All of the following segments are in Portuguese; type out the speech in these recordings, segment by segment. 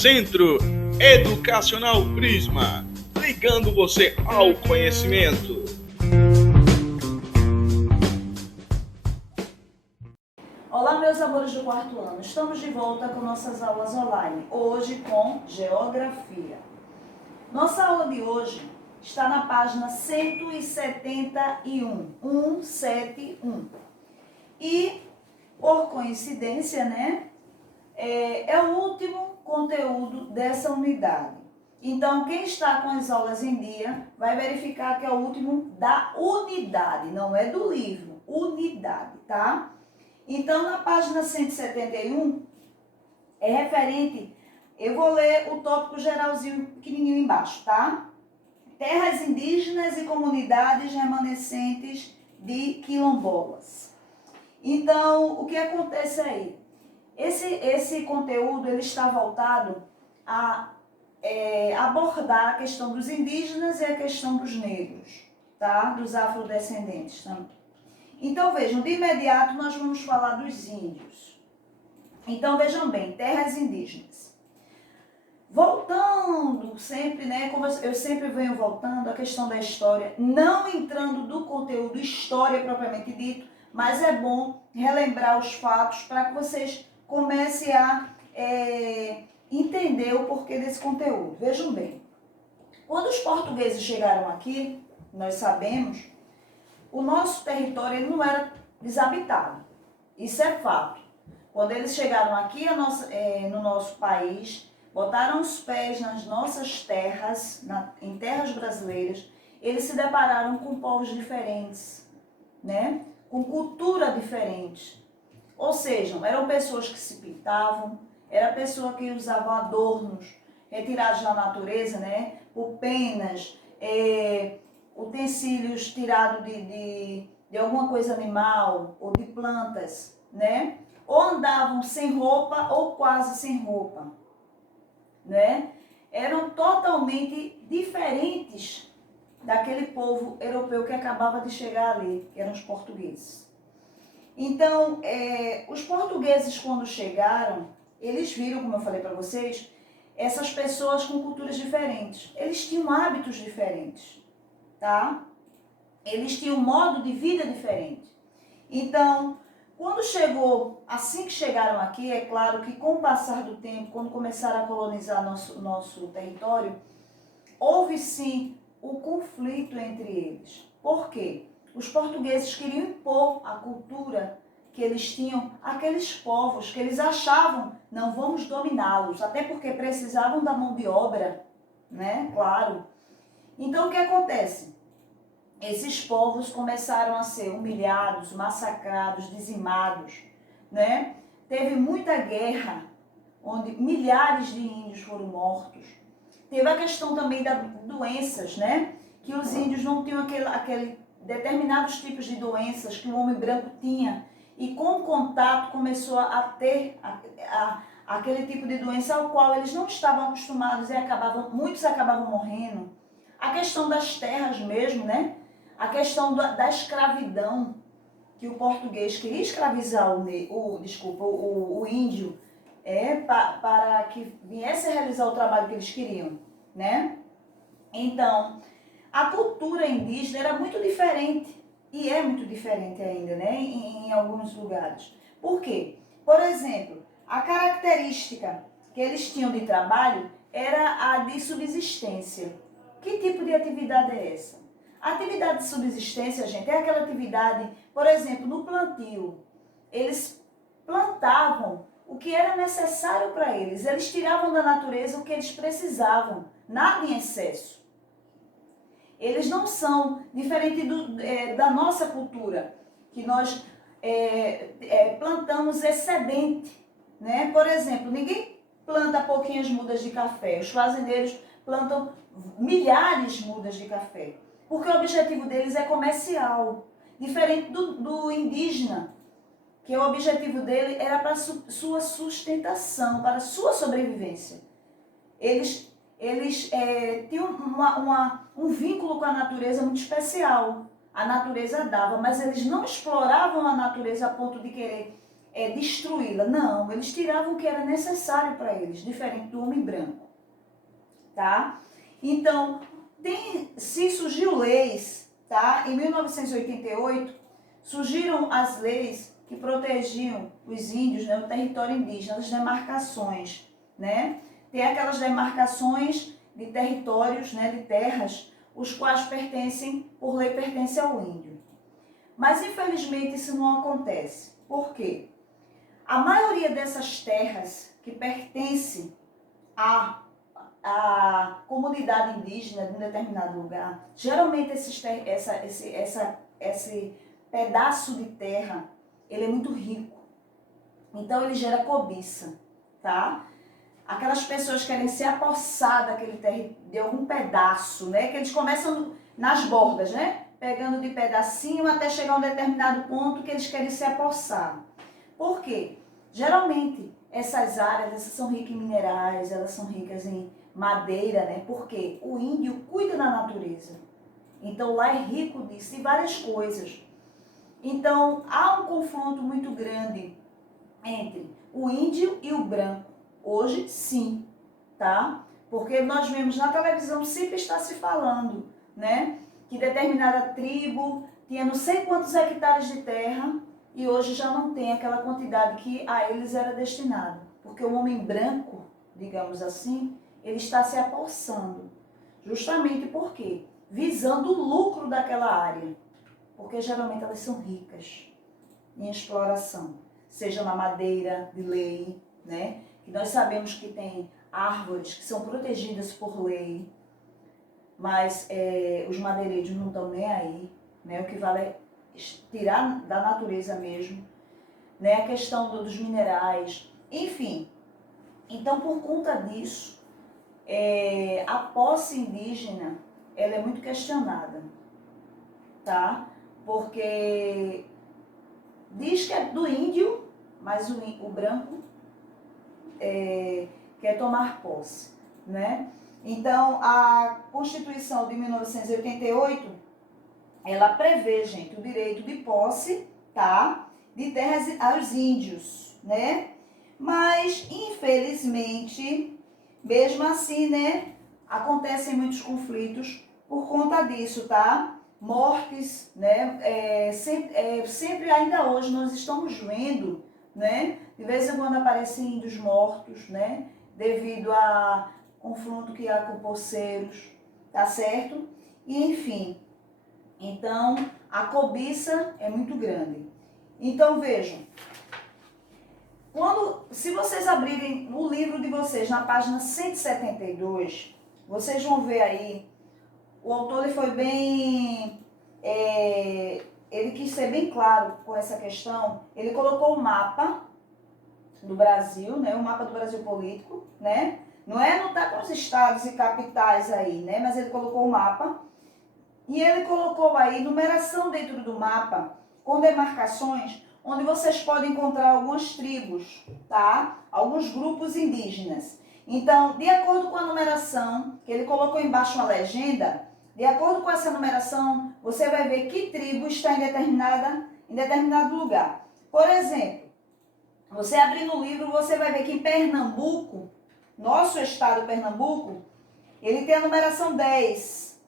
Centro Educacional Prisma, ligando você ao conhecimento. Olá, meus amores do quarto ano. Estamos de volta com nossas aulas online, hoje com Geografia. Nossa aula de hoje está na página 171, 171. E, por coincidência, é o último conteúdo dessa unidade. Então, quem está com as aulas em dia vai verificar que é o último da unidade, não é do livro, unidade, tá? Então, na página 171, é referente, eu vou ler o tópico geralzinho pequenininho embaixo, tá? Terras indígenas e comunidades remanescentes de quilombolas. Então, o que acontece aí? Esse conteúdo ele está voltado a abordar a questão dos indígenas e a questão dos negros, tá? Dos afrodescendentes também. Então, vejam, de imediato nós vamos falar dos índios. Então, vejam bem, terras indígenas. Voltando sempre, como eu sempre venho voltando, a questão da história, não entrando do conteúdo história propriamente dito, mas é bom relembrar os fatos para que vocês comecem a entender o porquê desse conteúdo. Vejam bem, quando os portugueses chegaram aqui, nós sabemos, o nosso território ele não era desabitado. Isso é fato. Quando eles chegaram aqui no nosso país, botaram os pés nas nossas terras, em terras brasileiras, eles se depararam com povos diferentes, com cultura diferente. Ou seja, eram pessoas que se pintavam, era pessoa que usavam adornos retirados da natureza, por penas, utensílios tirados de alguma coisa animal ou de plantas, ou andavam sem roupa ou quase sem roupa, Eram totalmente diferentes daquele povo europeu que acabava de chegar ali, que eram os portugueses. Então, os portugueses quando chegaram, eles viram, como eu falei para vocês, essas pessoas com culturas diferentes. Eles tinham hábitos diferentes, tá? Eles tinham um modo de vida diferente. Então, quando chegou, assim que chegaram aqui, é claro que com o passar do tempo, quando começaram a colonizar nosso território, houve sim o conflito entre eles. Por quê? Os portugueses queriam impor a cultura que eles tinham àqueles povos que eles achavam, não vamos dominá-los, até porque precisavam da mão de obra, Claro. Então, o que acontece? Esses povos começaram a ser humilhados, massacrados, dizimados, Teve muita guerra, onde milhares de índios foram mortos. Teve a questão também das doenças, Que os índios não tinham aquele determinados tipos de doenças que o homem branco tinha. E com o contato começou a ter aquele tipo de doença ao qual eles não estavam acostumados e muitos acabavam morrendo. A questão das terras mesmo, A questão da escravidão, que o português queria escravizar o índio para que viesse a realizar o trabalho que eles queriam, Então, a cultura indígena era muito diferente, e é muito diferente ainda, em alguns lugares. Por quê? Por exemplo, a característica que eles tinham de trabalho era a de subsistência. Que tipo de atividade é essa? A atividade de subsistência, gente, é aquela atividade, por exemplo, no plantio. Eles plantavam o que era necessário para eles. Eles tiravam da natureza o que eles precisavam, nada em excesso. Eles não são diferente da nossa cultura, que nós plantamos excedente, Por exemplo, ninguém planta pouquinhas mudas de café. Os fazendeiros plantam milhares de mudas de café, porque o objetivo deles é comercial, diferente do indígena, que o objetivo dele era para sua sustentação, para sua sobrevivência. Eles tinham um vínculo com a natureza muito especial. A natureza dava, mas eles não exploravam a natureza a ponto de querer destruí-la. Não, eles tiravam o que era necessário para eles, diferente do homem branco. Tá? Então, se surgiu leis, tá? Em 1988, surgiram as leis que protegiam os índios, né, o território indígena, as demarcações, né? Tem aquelas demarcações de territórios, né, de terras, os quais por lei, pertencem ao índio. Mas, infelizmente, isso não acontece. Por quê? A maioria dessas terras que pertencem à comunidade indígena de um determinado lugar, geralmente esse pedaço de terra, ele é muito rico. Então, ele gera cobiça, tá? Aquelas pessoas querem se apossar de algum pedaço, né? Que eles começam nas bordas, né? Pegando de pedacinho até chegar a um determinado ponto que eles querem se apossar. Por quê? Geralmente, essas áreas, essas são ricas em minerais, elas são ricas em madeira, né? Porque o índio cuida da natureza. Então, lá é rico disso, de várias coisas. Então, há um confronto muito grande entre o índio e o branco. Hoje, sim, tá? Porque nós vemos na televisão, sempre está se falando, né? Que determinada tribo tinha não sei quantos hectares de terra e hoje já não tem aquela quantidade que a eles era destinado. Porque o homem branco, digamos assim, ele está se apossando. Justamente por quê? Visando o lucro daquela área. Porque geralmente elas são ricas em exploração. Seja na madeira de lei, né? Que nós sabemos que tem árvores que são protegidas por lei, mas os madeireiros não estão nem aí, né? O que vale é tirar da natureza mesmo, né? A questão dos minerais, enfim. Então, por conta disso, a posse indígena, ela é muito questionada, tá? Porque diz que é do índio, mas o branco quer tomar posse, né? Então, a Constituição de 1988, ela prevê, gente, o direito de posse, tá? De terras aos índios, né? Mas, infelizmente, mesmo assim, né? Acontecem muitos conflitos por conta disso, tá? Mortes, né? Sempre ainda hoje nós estamos vendo, né? De vez em quando aparecem índios mortos, né? Devido a confronto que há com poceiros, tá certo? E enfim, então a cobiça é muito grande. Então vejam, se vocês abrirem o livro de vocês na página 172, vocês vão ver aí, o autor ele foi bem, ele quis ser bem claro com essa questão, ele colocou o mapa do Brasil, né, o mapa do Brasil político, né, não tá com os estados e capitais aí, né, mas ele colocou o mapa, e ele colocou aí numeração dentro do mapa, com demarcações, onde vocês podem encontrar algumas tribos, tá, alguns grupos indígenas. Então, de acordo com a numeração, que ele colocou embaixo uma legenda, de acordo com essa numeração, você vai ver que tribo está em determinado lugar. Por exemplo, você abrir no livro, você vai ver que em Pernambuco, nosso estado Pernambuco, ele tem a numeração 10,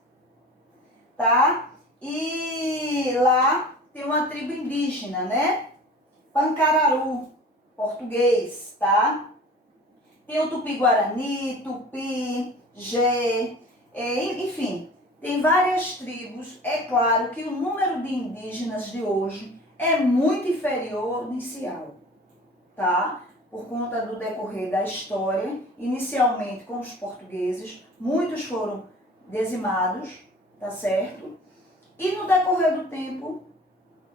tá? E lá tem uma tribo indígena, né? Pancararu, português, tá? Tem o Tupi-Guarani, Tupi, Gé, enfim, tem várias tribos. É claro que o número de indígenas de hoje é muito inferior ao inicial, tá? Por conta do decorrer da história, inicialmente com os portugueses, muitos foram dizimados, tá certo? E no decorrer do tempo,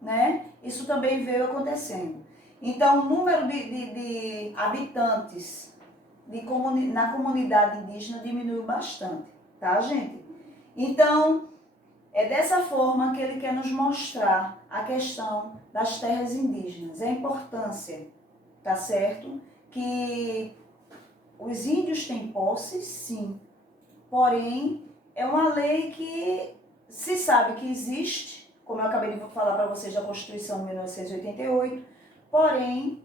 né, isso também veio acontecendo. Então, o número de habitantes na comunidade indígena diminuiu bastante, tá, gente? Então, é dessa forma que ele quer nos mostrar a questão das terras indígenas, a importância, tá certo? Que os índios têm posse, sim, porém, é uma lei que se sabe que existe, como eu acabei de falar para vocês da Constituição de 1988, porém,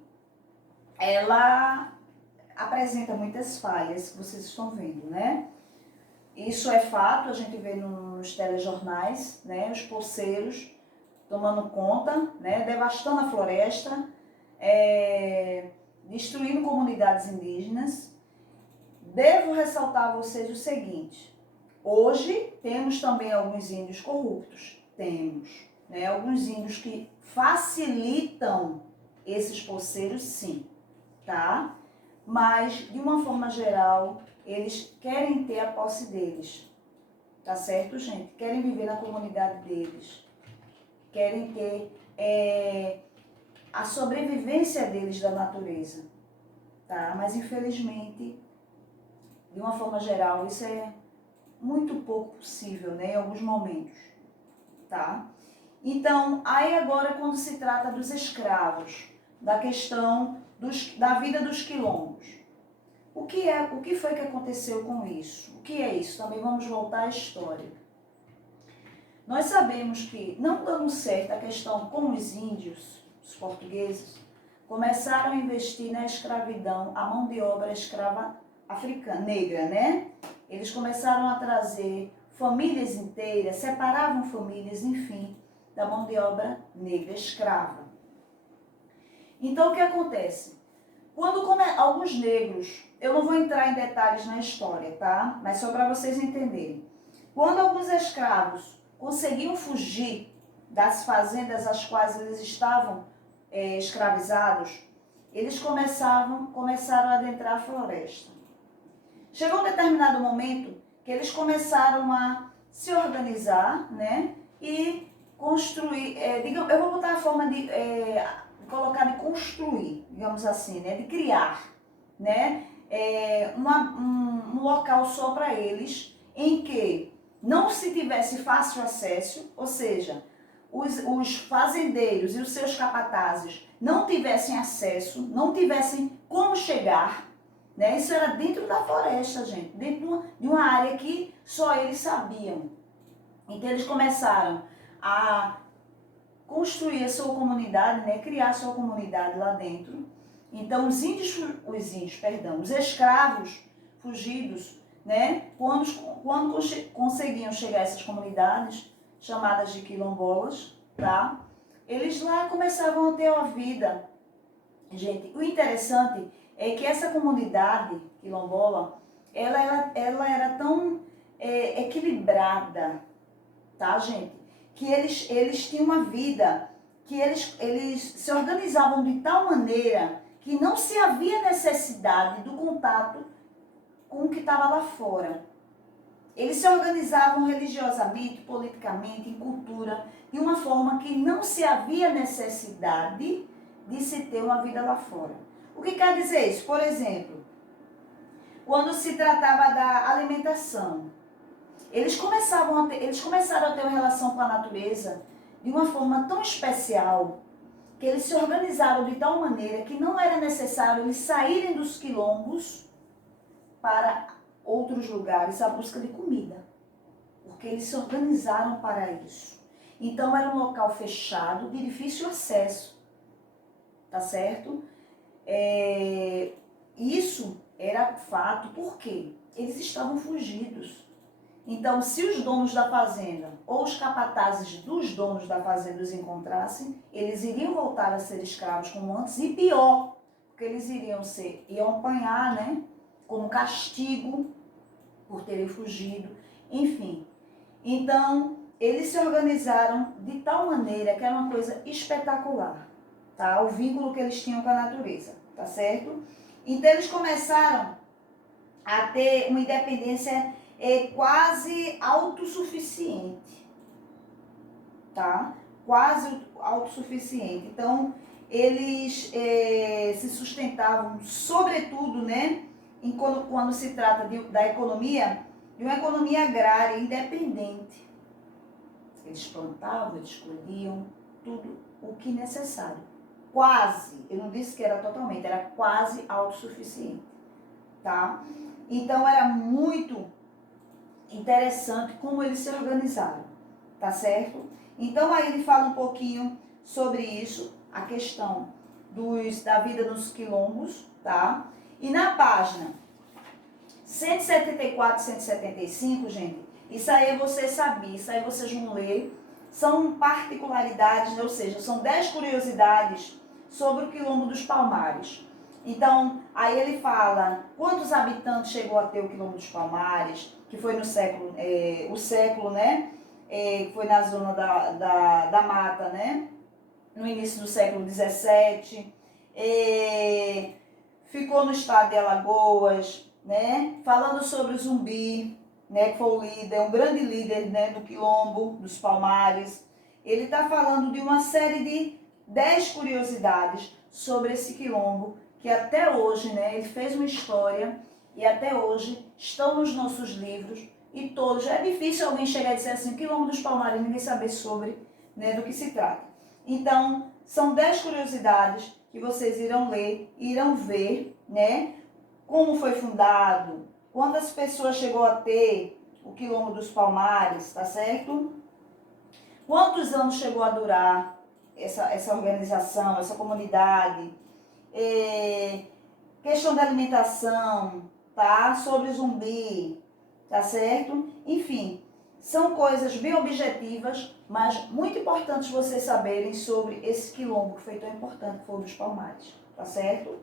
ela apresenta muitas falhas, que vocês estão vendo, né? Isso é fato, a gente vê nos telejornais, né? Os poceiros tomando conta, né? Devastando a floresta, destruindo comunidades indígenas. Devo ressaltar a vocês o seguinte: hoje temos também alguns índios corruptos, temos, né? Alguns índios que facilitam esses poceiros, sim, tá? Mas, de uma forma geral, eles querem ter a posse deles, tá certo, gente? Querem viver na comunidade deles, querem ter a sobrevivência deles da natureza, tá? Mas, infelizmente, de uma forma geral, isso é muito pouco possível, né? Em alguns momentos, tá? Então, aí agora, quando se trata dos escravos, da questão da vida dos quilombos, o que foi que aconteceu com isso? O que é isso? Também vamos voltar à história. Nós sabemos que, não dando certo a questão com os índios, os portugueses, começaram a investir na escravidão, a mão de obra escrava africana, negra, né? Eles começaram a trazer famílias inteiras, separavam famílias, enfim, da mão de obra negra, escrava. Então, o que acontece? Quando alguns negros, eu não vou entrar em detalhes na história, tá? Mas só para vocês entenderem. Quando alguns escravos conseguiam fugir das fazendas às quais eles estavam escravizados, eles começaram a adentrar a floresta. Chegou um determinado momento que eles começaram a se organizar, né? E construir, eu vou botar a forma de colocar de construir, digamos assim, né? De criar, né? Um local só para eles, em que não se tivesse fácil acesso, ou seja, os fazendeiros e os seus capatazes não tivessem acesso, não tivessem como chegar, né? Isso era dentro da floresta, gente, dentro de uma área que só eles sabiam. Então eles começaram a construir a sua comunidade, né? Criar a sua comunidade lá dentro. Então os escravos fugidos, né? Quando conseguiam chegar a essas comunidades, chamadas de quilombolas, tá? Eles lá começavam a ter uma vida. Gente, o interessante é que essa comunidade quilombola, ela era tão equilibrada, tá, gente? Que eles tinham uma vida, que eles se organizavam de tal maneira que não se havia necessidade do contato com o que estava lá fora. Eles se organizavam religiosamente, politicamente, em cultura, de uma forma que não se havia necessidade de se ter uma vida lá fora. O que quer dizer isso? Por exemplo, quando se tratava da alimentação, eles começaram a ter uma relação com a natureza de uma forma tão especial, que eles se organizaram de tal maneira que não era necessário eles saírem dos quilombos para outros lugares à busca de comida, porque eles se organizaram para isso. Então era um local fechado, de difícil acesso, tá certo? Isso era fato, porque eles estavam fugidos. Então, se os donos da fazenda ou os capatazes dos donos da fazenda os encontrassem, eles iriam voltar a ser escravos como antes, e pior, porque eles iam apanhar, né, como castigo por terem fugido, enfim. Então, eles se organizaram de tal maneira que era uma coisa espetacular, tá? O vínculo que eles tinham com a natureza, tá certo? Então, eles começaram a ter uma independência quase autossuficiente, tá? Quase autossuficiente. Então, eles se sustentavam, sobretudo, né, quando se trata da economia, de uma economia agrária independente. Eles plantavam, eles colhiam tudo o que necessário. Quase, eu não disse que era totalmente, era quase autossuficiente, tá? Então, era muito interessante como eles se organizaram, tá certo? Então, aí ele fala um pouquinho sobre isso, a questão da vida nos quilombos, tá? E na página 174 e 175, gente, isso aí você sabia, isso aí vocês vão ler, são particularidades, né? Ou seja, são 10 curiosidades sobre o Quilombo dos Palmares. Então, aí ele fala quantos habitantes chegou a ter o Quilombo dos Palmares, que foi no século, né? Que foi na zona da mata, né? No início do século XVII. Ficou no estado de Alagoas, né? Falando sobre o Zumbi, né? Que foi o líder, um grande líder, né? Do Quilombo dos Palmares. Ele está falando de uma série de 10 curiosidades sobre esse quilombo, que até hoje, né, ele fez uma história e até hoje estão nos nossos livros e todos. É difícil alguém chegar e dizer assim, o Quilombo dos Palmares, ninguém saber sobre, né, do que se trata. Então, são 10 curiosidades que vocês irão ler, irão ver, né, como foi fundado, quantas pessoas chegou a ter o Quilombo dos Palmares, tá certo? Quantos anos chegou a durar essa organização, essa comunidade, questão da alimentação, tá? Sobre Zumbi, tá certo? Enfim, são coisas bem objetivas, mas muito importantes vocês saberem sobre esse quilombo que foi tão importante, que foi o dos Palmares, tá certo?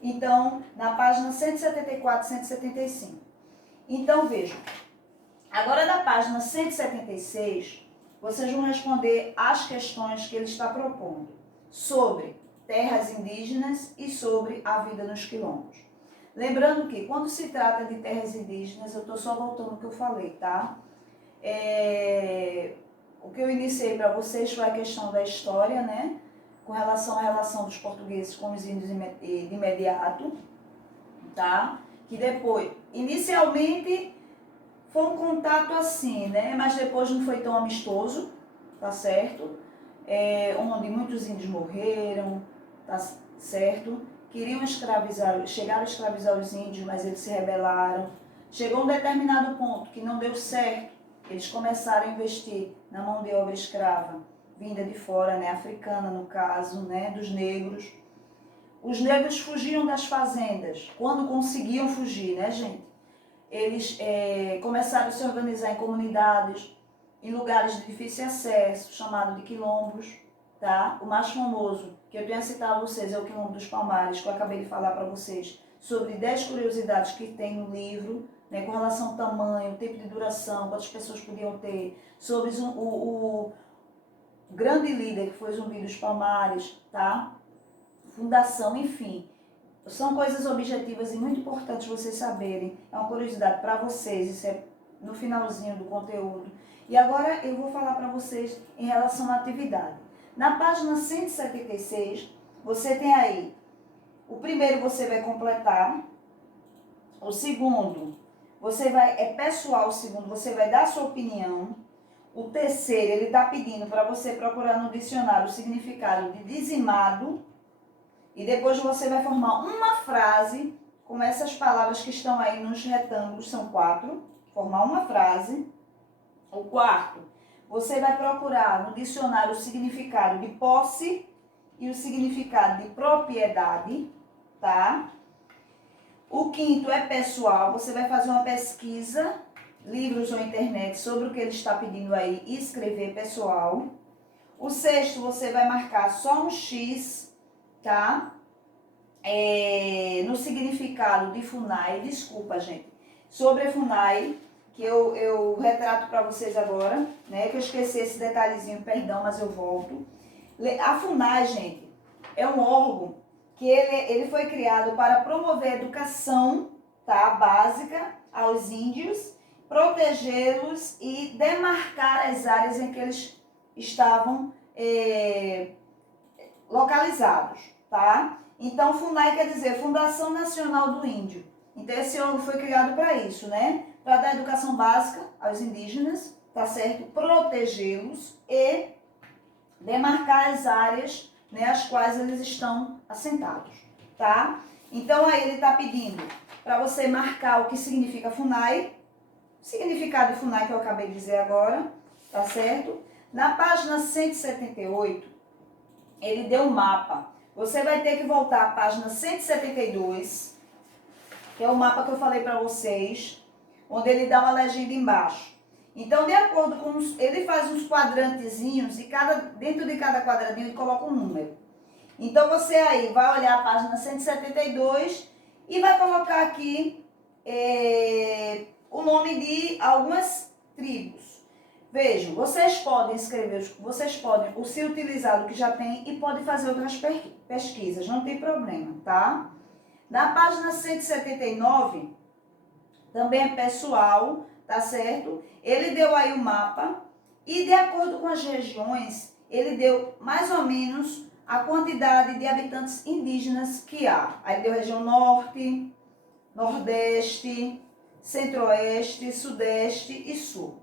Então, na página 174 e 175. Então, vejam, agora na página 176, vocês vão responder as questões que ele está propondo sobre terras indígenas e sobre a vida nos quilombos. Lembrando que quando se trata de terras indígenas, eu estou só voltando ao que eu falei, tá? O que eu iniciei para vocês foi a questão da história, né? Com relação à relação dos portugueses com os índios de imediato, tá? Que depois, inicialmente, foi um contato assim, né? Mas depois não foi tão amistoso, tá certo? Onde muitos índios morreram, tá certo? Queriam escravizar, chegaram a escravizar os índios, mas eles se rebelaram. Chegou um determinado ponto que não deu certo. Eles começaram a investir na mão de obra escrava, vinda de fora, né? Africana no caso, né? Dos negros. Os negros fugiam das fazendas, quando conseguiam fugir, né, gente? Eles começaram a se organizar em comunidades, em lugares de difícil acesso, chamado de quilombos, tá? O mais famoso, que eu tenho a citar a vocês, é o Quilombo dos Palmares, que eu acabei de falar para vocês, sobre 10 curiosidades que tem no livro, né, com relação ao tamanho, tempo de duração, quantas pessoas podiam ter, sobre o grande líder que foi Zumbi dos Palmares, tá? Fundação, enfim. São coisas objetivas e muito importantes vocês saberem. É uma curiosidade para vocês, isso é no finalzinho do conteúdo. E agora eu vou falar para vocês em relação à atividade. Na página 176, você tem aí, o primeiro você vai completar, o segundo, é pessoal, o segundo, você vai dar a sua opinião. O terceiro, ele está pedindo para você procurar no dicionário o significado de dizimado. E depois você vai formar uma frase com essas palavras que estão aí nos retângulos, são 4. Formar uma frase. O quarto, você vai procurar no dicionário o significado de posse e o significado de propriedade, tá? O quinto é pessoal, você vai fazer uma pesquisa, livros ou internet, sobre o que ele está pedindo aí e escrever pessoal. O sexto, você vai marcar só um X, tá? No significado de FUNAI, desculpa, gente, sobre a FUNAI, que eu retrato para vocês agora, né? Que eu esqueci esse detalhezinho, perdão, mas eu volto. A FUNAI, gente, é um órgão que ele foi criado para promover a educação, tá, básica aos índios, protegê-los e demarcar as áreas em que eles estavam localizados, tá? Então, FUNAI quer dizer Fundação Nacional do Índio. Então, esse órgão foi criado para isso, né? Para dar educação básica aos indígenas, tá certo? Protegê-los e demarcar as áreas, né, as quais eles estão assentados, tá? Então, aí ele está pedindo para você marcar o que significa FUNAI, o significado de FUNAI que eu acabei de dizer agora, tá certo? Na página 178, ele deu um mapa você vai ter que voltar à página 172, que é o mapa que eu falei para vocês, onde ele dá uma legenda embaixo. Então, de acordo com ele faz uns quadrantezinhos e dentro de cada quadradinho ele coloca um número. Então, você aí vai olhar a página 172 e vai colocar aqui o nome de algumas tribos. Vejam, vocês podem escrever, vocês podem se utilizar do que já tem e podem fazer outras pesquisas, não tem problema, tá? Na página 179, também é pessoal, tá certo? Ele deu aí o mapa e de acordo com as regiões, ele deu mais ou menos a quantidade de habitantes indígenas que há. Aí deu região norte, nordeste, centro-oeste, sudeste e sul.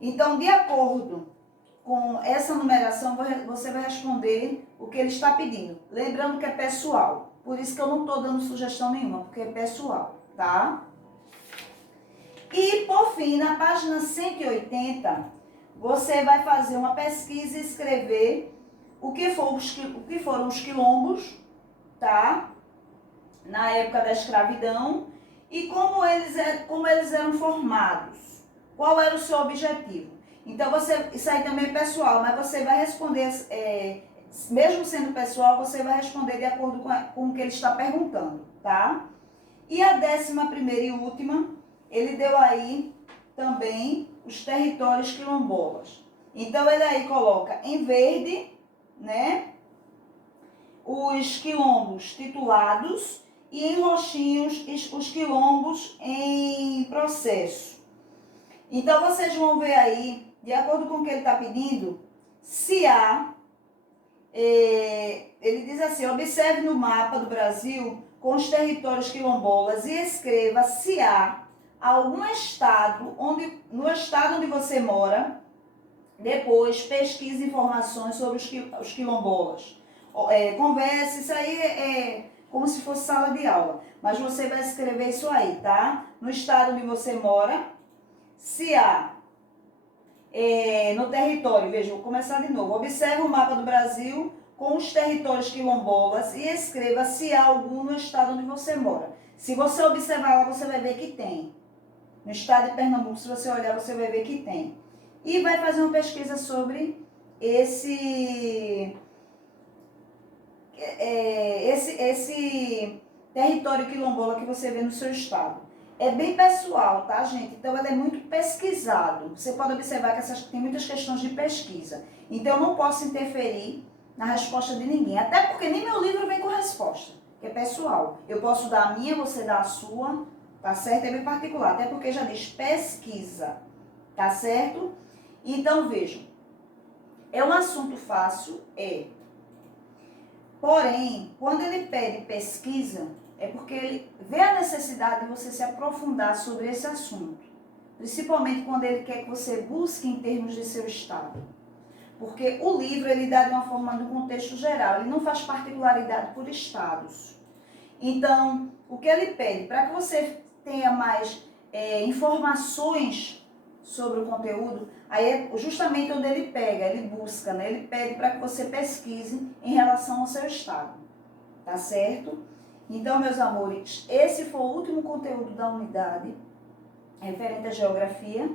Então, de acordo com essa numeração, você vai responder o que ele está pedindo. Lembrando que é pessoal. Por isso que eu não estou dando sugestão nenhuma, porque é pessoal, tá? E, por fim, na página 180, você vai fazer uma pesquisa e escrever o que foram os quilombos, tá? Na época da escravidão e como eles eram formados. Qual era o seu objetivo? Então, isso aí também é pessoal, mas você vai responder, mesmo sendo pessoal, você vai responder de acordo com o que ele está perguntando, tá? E a 11ª e última, ele deu aí também os territórios quilombolas. Então, ele aí coloca em verde, né, os quilombos titulados e em roxinhos os quilombos em processo. Então, vocês vão ver aí, de acordo com o que ele está pedindo, se há, ele diz assim, observe no mapa do Brasil com os territórios quilombolas e escreva se há algum estado, no estado onde você mora, depois pesquise informações sobre os quilombolas. Converse, isso aí é como se fosse sala de aula, mas você vai escrever isso aí, tá? No estado onde você mora, se há no território, veja, vou começar de novo. Observe o mapa do Brasil com os territórios quilombolas e escreva se há algum no estado onde você mora. Se você observar lá, você vai ver que tem. No estado de Pernambuco, se você olhar, você vai ver que tem. E vai fazer uma pesquisa sobre esse território quilombola que você vê no seu estado. É bem pessoal, tá, gente? Então, ele é muito pesquisado. Você pode observar que tem muitas questões de pesquisa. Então, eu não posso interferir na resposta de ninguém. Até porque nem meu livro vem com resposta, que é pessoal. Eu posso dar a minha, você dá a sua, tá certo? É bem particular, até porque já diz pesquisa, tá certo? Então, vejam. É um assunto fácil? É. Porém, quando ele pede pesquisa, é porque ele vê a necessidade de você se aprofundar sobre esse assunto. Principalmente quando ele quer que você busque em termos de seu estado. Porque o livro, ele dá de uma forma do contexto geral, ele não faz particularidade por estados. Então, o que ele pede, para que você tenha mais informações sobre o conteúdo, aí é justamente onde ele pega, ele busca, né? Ele pede para que você pesquise em relação ao seu estado, tá certo? Então, meus amores, esse foi o último conteúdo da unidade, referente à geografia,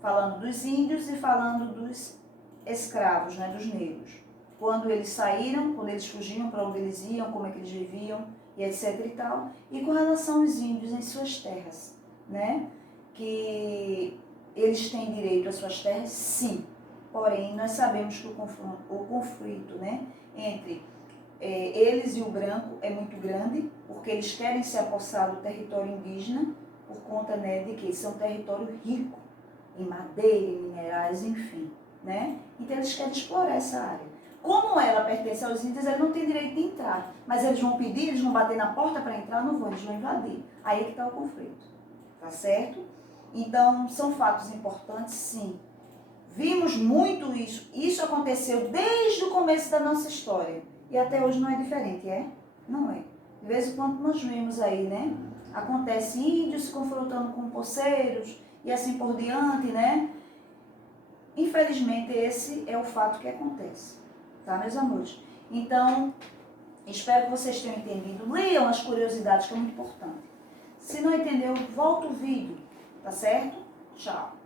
falando dos índios e falando dos escravos, né, dos negros. Quando eles saíram, quando eles fugiam, para onde eles iam, como é que eles viviam, e etc e tal. E com relação aos índios em suas terras, né, que eles têm direito às suas terras, sim. Porém, nós sabemos que o conflito, né, entre eles e o branco é muito grande, porque eles querem se apossar do território indígena, por conta, né, de que esse é um território rico em madeira, em minerais, enfim, né? Então eles querem explorar essa área. Como ela pertence aos índios, eles não têm direito de entrar. Mas eles vão pedir, eles vão bater na porta para entrar, não vão, eles vão invadir. Aí é que está o conflito, tá certo? Então, são fatos importantes, sim. Vimos muito isso. Isso aconteceu desde o começo da nossa história. E até hoje não é diferente, é? Não é. De vez em quando nós vemos aí, né? Acontece índios se confrontando com poceiros e assim por diante, né? Infelizmente, esse é o fato que acontece. Tá, meus amores? Então, Espero que vocês tenham entendido. Leiam as curiosidades, que é muito importante. Se não entendeu, volta o vídeo, tá certo? Tchau.